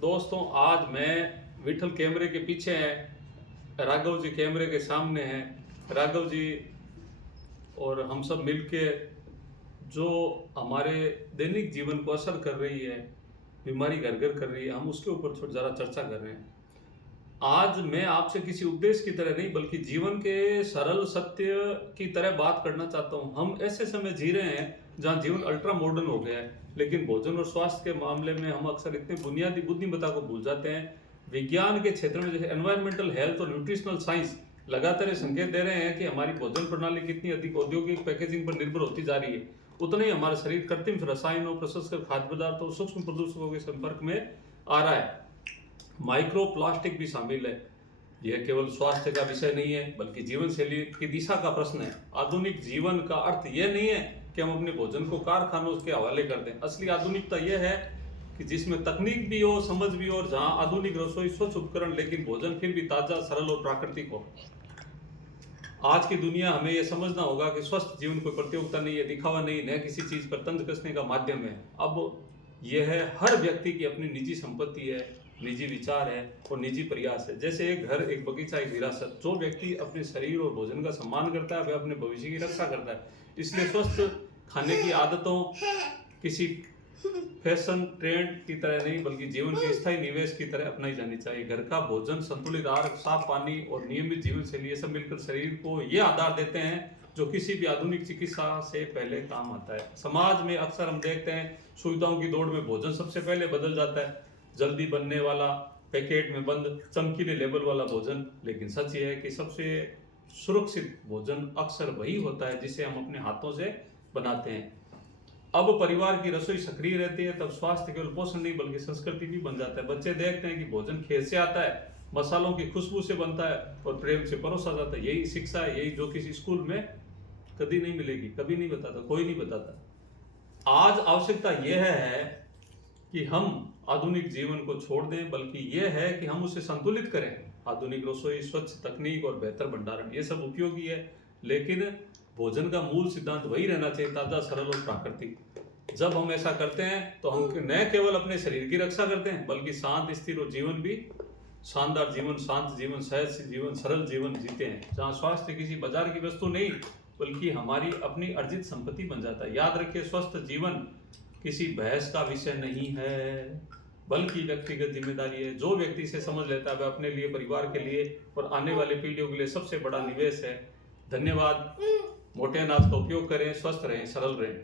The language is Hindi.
दोस्तों, आज मैं विठल कैमरे के पीछे है, राघव जी कैमरे के सामने हैं। राघव जी और हम सब मिलके जो हमारे दैनिक जीवन को असर कर रही है, बीमारी घर घर कर रही है, हम उसके ऊपर थोड़ी ज़रा चर्चा कर रहे हैं। आज मैं आपसे किसी उपदेश की तरह नहीं बल्कि जीवन के सरल सत्य की तरह बात करना चाहता हूँ। हम ऐसे समय जी रहे हैं जहाँ जीवन अल्ट्रा मॉडर्न हो गया है, लेकिन भोजन और स्वास्थ्य के मामले में हम अक्सर इतने बुनियादी बुद्धिमत्ता को भूल जाते हैं। विज्ञान के क्षेत्र में जैसे एनवायरमेंटल हेल्थ और न्यूट्रिशनल साइंस लगातार ये संकेत दे रहे हैं कि हमारी भोजन प्रणाली कितनी अधिक औद्योगिक पैकेजिंग पर निर्भर होती जा रही है, उतना ही हमारा शरीर कृत्रिम रसायनों, प्रसंस्कृत खाद्य पदार्थों और सूक्ष्म प्रदूषकों के संपर्क में आ रहा है। माइक्रो प्लास्टिक भी शामिल है। यह केवल स्वास्थ्य का विषय नहीं है बल्कि जीवन शैली की दिशा का प्रश्न है। आधुनिक जीवन का अर्थ यह नहीं है कि हम अपने भोजन को कारखानों के हवाले कर दें। असली आधुनिकता यह है कि जिसमें तकनीक भी हो, समझ भी हो, और जहां आधुनिक रसोई, स्वच्छ उपकरण, लेकिन भोजन फिर भी ताजा, सरल और प्राकृतिक हो। आज की दुनिया हमें यह समझना होगा कि स्वस्थ जीवन कोई प्रतियोगिता नहीं है, दिखावा नहीं, न किसी चीज पर तंज कसने का माध्यम है। अब यह हर व्यक्ति की अपनी निजी संपत्ति है, निजी विचार है और निजी प्रयास है। जैसे एक घर, एक बगीचा, एक विरासत। जो व्यक्ति अपने शरीर और भोजन का सम्मान करता है वह अपने भविष्य की रक्षा करता है। इसलिए स्वस्थ खाने की आदतों किसी फैशन ट्रेंड की तरह नहीं बल्कि जीवन के स्थायी निवेश की तरह अपनाई जानी चाहिए। घर का भोजन, संतुलित आहार, साफ पानी और नियमित जीवन शैली, ये सब मिलकर शरीर को ये आधार देते हैं जो किसी भी आधुनिक चिकित्सा से पहले काम आता है। समाज में अक्सर हम देखते हैं सुविधाओं की दौड़ में भोजन सबसे पहले बदल जाता है। जल्दी बनने वाला, पैकेट में बंद, चमकीले लेबल वाला भोजन। लेकिन सच ये है कि सबसे सुरक्षित भोजन अक्सर वही होता है जिसे हम अपने हाथों से बनाते हैं। अब परिवार की रसोई सक्रिय रहती है तब स्वास्थ्य केवल पोषण नहीं बल्कि संस्कृति भी बन जाता है। बच्चे देखते हैं कि भोजन खेत से आता है, मसालों की खुशबू से बनता है और प्रेम से परोसा जाता है। यही शिक्षा है, यही जो किसी स्कूल में कभी नहीं मिलेगी, कभी नहीं बताता, कोई नहीं बताता। आज आवश्यकता यह है कि हम आधुनिक जीवन को छोड़ दें, बल्कि यह है कि हम उसे संतुलित करें। आधुनिक रसोई, स्वच्छ तकनीक और बेहतर भंडारण, ये सब उपयोगी है, लेकिन भोजन का मूल सिद्धांत वही रहना चाहिए, ताजा, सरल और प्राकृतिक। जब हम ऐसा करते हैं तो हम न केवल अपने शरीर की रक्षा करते हैं बल्कि शांत, स्थिर और जीवन भी शानदार जीवन, शांत जीवन, सहज जीवन, सरल जीवन जीते हैं, जहाँ स्वास्थ्य किसी बाजार की वस्तु नहीं बल्कि हमारी अपनी अर्जित संपत्ति बन जाता है। याद रखिए, स्वस्थ जीवन किसी बहस का विषय नहीं है बल्कि व्यक्तिगत जिम्मेदारी है। जो व्यक्ति इसे समझ लेता है वह अपने लिए, परिवार के लिए और आने वाले पीढ़ियों के लिए सबसे बड़ा निवेश है। धन्यवाद। मोटे अनाज का उपयोग करें, स्वस्थ रहें, सरल रहें।